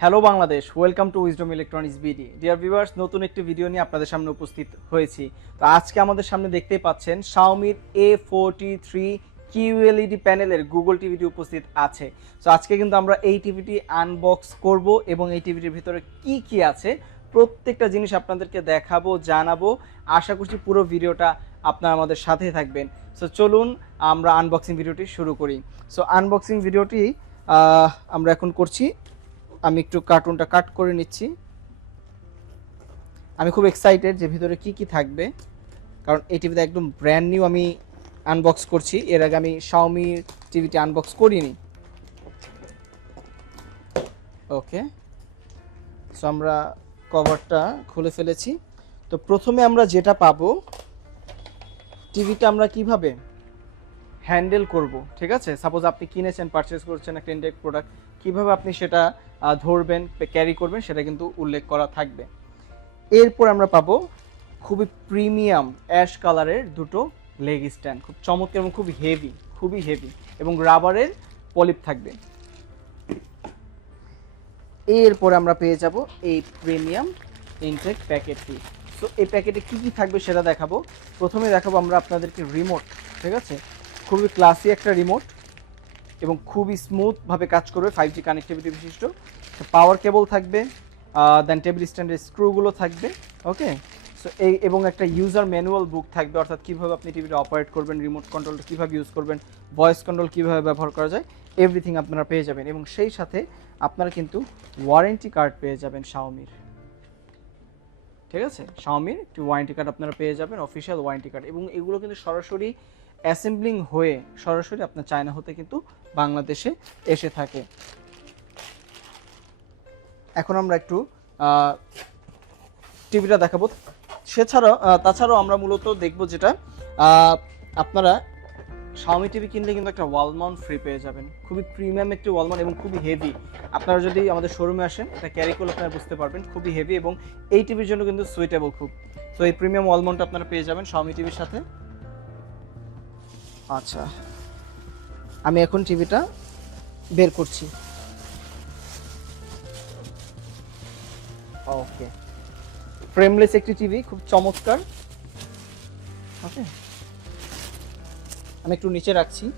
Hello Bangladesh, welcome to wisdom electronics B D. Dear viewers, নতুন একটি video নিয়ে আপনাদের সামনে উপস্থিত হয়েছি। তো আজকে আমাদের সামনে দেখতেই পাচ্ছেন শাওমির এ ফোরটি থ্রি কিউএলইডি প্যানেলের গুগল টিভিটি উপস্থিত আছে। তো আজকে কিন্তু আমরা এই টিভিটি আনবক্স করব এবং এই টিভিটির ভিতরে কি কি আছে, প্রত্যেকটা জিনিস আপনাদেরকে দেখাবো, জানাব। আশা করছি পুরো ভিডিওটা আপনারা আমাদের সাথে থাকবেন। সো চলুন আমরা আনবক্সিং ভিডিওটি শুরু করি। সো আনবক্সিং ভিডিওটি আমরা এখন করছি। আমি একটু কার্টুনটা কাট করে নিচ্ছি। আমি খুব এক্সাইটেড যে ভিতরে কি কি থাকবে। কারণ এই টিভিতে একদম ব্র্যান্ড নিউ আমি আনবক্স করছি। এর আগে আমি শাওমি টিভিটি আনবক্স করিনি। ওকে সো আমরা কভারটা খুলে ফেলেছি। তো প্রথমে আমরা যেটা পাবো টিভিটা আমরা কীভাবে হ্যান্ডেল করব, ঠিক আছে? সাপোজ আপনি কিনেছেন পারচেস করছেন একটা ইন্ডেক্ট প্রোডাক্ট কীভাবে আপনি সেটা ধরবেন ক্যারি করবেন সেটা কিন্তু উল্লেখ করা থাকবে। এরপর আমরা পাবো খুবই প্রিমিয়াম অ্যাশ কালারের দুটো লেগ স্ট্যান্ড খুব চমৎকার এবং খুব হেভি খুবই হেভি এবং রাবারের পলিপ থাকবে। এরপরে আমরা পেয়ে যাব এই প্রিমিয়াম ইনটেক প্যাকেটটি সো এই প্যাকেটে কি কি থাকবে সেটা দেখাবো। প্রথমে দেখাবো আমরা আপনাদেরকে রিমোট ঠিক আছে? খুবই ক্লাসি একটা রিমোট এবং খুবই স্মুথভাবে কাজ করবে ফাইভ জি কানেক্টিভিটি বিশিষ্ট। পাওয়ার কেবল থাকবে দেন টেবিল স্ট্যান্ডের স্ক্রুগুলো থাকবে ওকে সো এই এবং একটা ইউজার ম্যানুয়াল বুক থাকবে, অর্থাৎ কীভাবে আপনি টিভিটা অপারেট করবেন রিমোট কন্ট্রোলটা কীভাবে ইউজ করবেন ভয়েস কন্ট্রোল কীভাবে ব্যবহার করা যায় এভরিথিং আপনারা পেয়ে যাবেন। এবং সেই সাথে আপনারা কিন্তু ওয়ারেন্টি কার্ড পেয়ে যাবেন শাওমির ঠিক আছে? শাওমির একটি ওয়ারেন্টি কার্ড আপনারা পেয়ে যাবেন অফিসিয়াল ওয়ারেন্টি কার্ড এবং এগুলো কিন্তু সরাসরি অ্যাসেম্বলিং হয়ে সরাসরি আপনার চায়না হতে কিন্তু বাংলাদেশে এসে থাকে। এখন আমরা একটু টিভিটা দেখাবো। সেছাড়াও তাছাড়াও আমরা মূলত দেখব যেটা আপনারা শাওমি টিভি কিনলে কিন্তু একটা ওয়াল মাউন্ট ফ্রি পেয়ে যাবেন। খুবই প্রিমিয়াম একটি ওয়াল মাউন্ট এবং খুবই হেভি আপনারা যদি আমাদের শোরুমে আসেন, এটা ক্যারি করলে আপনারা বুঝতে পারবেন, খুবই হেভি এবং এই টিভির জন্য কিন্তু সুইটেবল খুব। তো এই প্রিমিয়াম ওয়াল মাউন্ট আপনারা পেয়ে যাবেন শাওমি টিভির সাথে। আচ্ছা। আমি এখন টিভিটা বের করছি। ওকে। ফ্রেমলেস একটি টিভি, খুব চমৎকার। ওকে। আমি একটু নিচে রাখছি।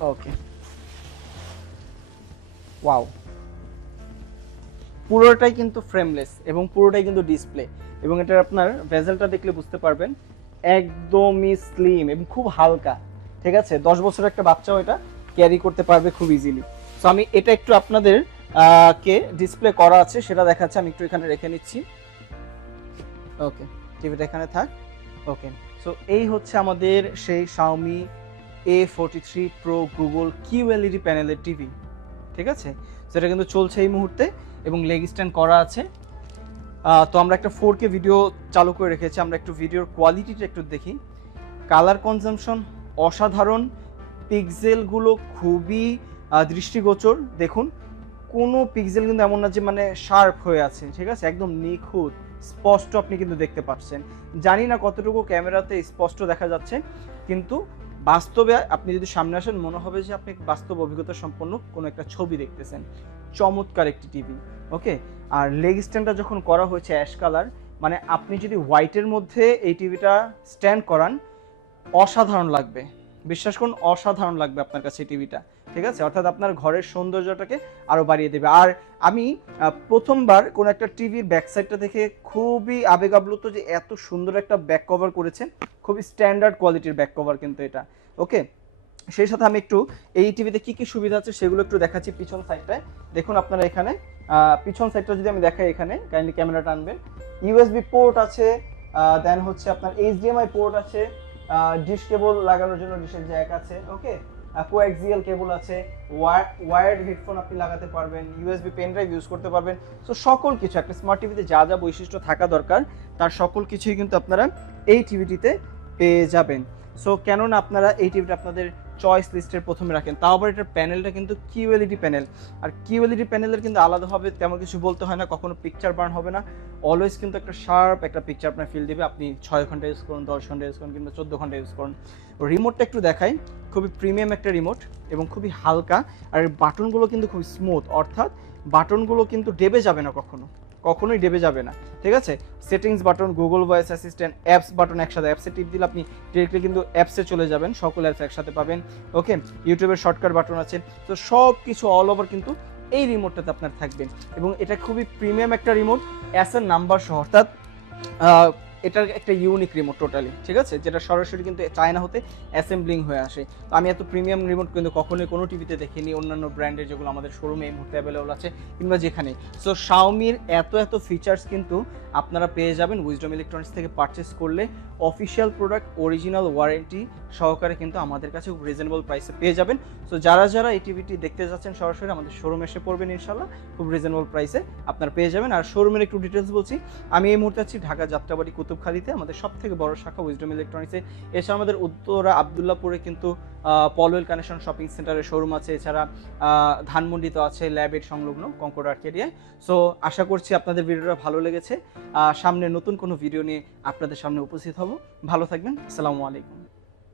ওকে। ওয়াও। পুরোটাই কিন্তু ফ্রেমলেস এবং পুরোটাই কিন্তু ডিসপ্লে এবং এটার আপনার ভেজেলটা দেখলে বুঝতে পারবেন, একদমই স্লিম এবং খুব হালকা। ঠিক আছে? দশ বছরের একটা বাচ্চাও এটা ক্যারি করতে পারবে খুব ইজিলি তো আমি এটা একটু আপনাদের কে ডিসপ্লে করা আছে সেটা দেখাচ্ছে, আমি একটু এখানে রেখে নিচ্ছি। ওকে টিভিটা এখানে থাক। ওকে সো এই হচ্ছে আমাদের সেই Xiaomi A forty three pro Google Q LED প্যানেলের টিভি ঠিক আছে? সেটা কিন্তু চলছে এই মুহূর্তে এবং লেগ স্ট্যান্ড করা আছে। তো আমরা একটা ফোর কে ভিডিও চালু করে রেখেছি। আমরা একটু ভিডিওর কোয়ালিটিটা একটু দেখি। কালার কনজামশন অসাধারণ। পিক্সেলগুলো খুবই দৃষ্টিগোচর। দেখুন, কোনো পিক্সেল কিন্তু এমন না যে মানে শার্প হয়ে আছে, ঠিক আছে? একদম নিখুঁত, স্পষ্ট আপনি কিন্তু দেখতে পাচ্ছেন। জানি না কতটুকু ক্যামেরাতে স্পষ্ট দেখা যাচ্ছে, কিন্তু বাস্তবে আপনি যদি সামনে আসেন, মনে হবে যে আপনি বাস্তব অভিজ্ঞতা সম্পন্ন কোনো একটা ছবি দেখতেছেন। চমৎকার একটি টিভি ওকে? আর লেগ স্ট্যান্ডটা যখন করা হয়েছে অ্যাশ কালার মানে আপনি যদি হোয়াইটের মধ্যে এই টিভিটা স্ট্যান্ড করান, অসাধারণ লাগবে। বিশ্বাস করুন, অসাধারণ লাগবে আপনার কাছে টিভিটা। ঠিক আছে? অর্থাৎ আপনার ঘরের সৌন্দর্যটাকে আরও বাড়িয়ে দেবে। আর আমি প্রথমবার কোনো একটা টিভির ব্যাক সাইডটা দেখে খুবই আবেগ আপ্লুত যে এত সুন্দর একটা ব্যাক কভার করেছেন। খুবই স্ট্যান্ডার্ড কোয়ালিটির ব্যাক কভার কিন্তু এটা। ওকে? সেই সাথে আমি একটু এই টিভিতে কি কি সুবিধা আছে সেগুলো একটু দেখাচ্ছি পিছন সাইডটায় দেখুন আপনারা এখানে পিছন সাইডটা যদি আমি দেখাই এখানে কাইন্ডলি ক্যামেরাটা আনবেন। ইউএসবি পোর্ট আছে দেন হচ্ছে আপনার এইচডিএমআই পোর্ট আছে ডিশ কেবল লাগানোর জন্য ডিশের জ্যাক আছে ওকে কোএক্সিয়াল কেবল আছে ওয়ার্ড হেডফোন আপনি লাগাতে পারবেন ইউএসবি পেন ড্রাইভ ইউজ করতে পারবেন। সো সকল কিছু, একটা স্মার্ট টিভিতে যা যা বৈশিষ্ট্য থাকা দরকার, তার সকল কিছুই কিন্তু আপনারা এই টিভিটিতে পেয়ে যাবেন। সো কেননা আপনারা এই টিভিটা আপনাদের চয়েস লিস্টের প্রথমে রাখেন। তাও আবার এটার প্যানেলটা কিন্তু কিউএলইডি প্যানেল আর কিউএলইডি প্যানেলের কিন্তু আলাদাভাবে তেমন কিছু বলতে হয় না, কখনো পিকচার বার্ন হবে না। অলওয়েজ কিন্তু একটা শার্প একটা পিকচার আপনার ফিল দেবে। আপনি ছয় ঘণ্টা ইউজ করুন, দশ ঘণ্টা ইউজ করুন কিংবা চোদ্দ ঘণ্টা ইউজ করুন। রিমোটটা একটু দেখাই। খুবই প্রিমিয়াম একটা রিমোট এবং খুবই হালকা। আর বাটনগুলো কিন্তু খুব স্মুথ অর্থাৎ বাটনগুলো কিন্তু ডেবে যাবে না কখনো। কখনোই ডেবে যাবে না। ঠিক আছে? Settings button Google voice assistant apps button একসাথে। অ্যাপসে টিপ দিলে আপনি ডিরেক্টলি কিন্তু অ্যাপসে চলে যাবেন, সকল অ্যাপস একসাথে পাবেন। ওকে ইউটিউবের শর্টকাট বাটন আছে। তো সব কিছু অল ওভার কিন্তু এই রিমোটটাতে আপনার থাকবেন এবং এটা খুবই প্রিমিয়াম একটা রিমোট অ্যাস এর নাম্বার সহ। অর্থাৎ এটার একটা ইউনিক রিমোট টোটালি ঠিক আছে? যেটা সরাসরি কিন্তু চায়না হতে অ্যাসেম্বলিং হয়ে আসে। তো আমি এত প্রিমিয়াম রিমোট কিন্তু কখনোই কোনো টিভিতে দেখিনি। অন্যান্য ব্র্যান্ডের যেগুলো আমাদের শোরুমে এই মুহূর্তে অ্যাভেলেবল আছে, কিংবা যেখানে। সো শাওমির এত এত ফিচার্স কিন্তু আপনারা পেয়ে যাবেন উইজডম ইলেকট্রনিক্স থেকে পারচেস করলে। অফিসিয়াল প্রোডাক্ট অরিজিনাল ওয়ারেন্টি সহকারে কিন্তু আমাদের কাছে খুব রিজনেবল প্রাইসে পেয়ে যাবেন। সো যারা যারা এই টিভিটি দেখতে যাচ্ছেন সরাসরি আমাদের শোরুমে এসে পড়বেন ইনশাল্লাহ খুব রিজনেবল প্রাইসে আপনারা পেয়ে যাবেন। আর শোরুমের একটু ডিটেলস বলছি। আমি এই মুহূর্তে আছি ঢাকা যাত্রাবাড়ি কুতুবখালীতে আমাদের সব থেকে বড় শাখা উইজডম ইলেকট্রনিক্সে এছাড়া আমাদের উত্তরা আবদুল্লাপুরে কিন্তু পলওয়েল কানেকশন শপিং সেন্টারের শোরুম আছে। এছাড়া ধানমন্ডিতে আছে ল্যাবের সংলগ্ন কঙ্কর আর্কেরিয়ায় সো আশা করছি আপনাদের ভিডিওটা ভালো লেগেছে। সামনে নতুন কোনো ভিডিও নিয়ে আপনাদের সামনে উপস্থিত হব। ভালো থাকবেন। আসসালামু আলাইকুম।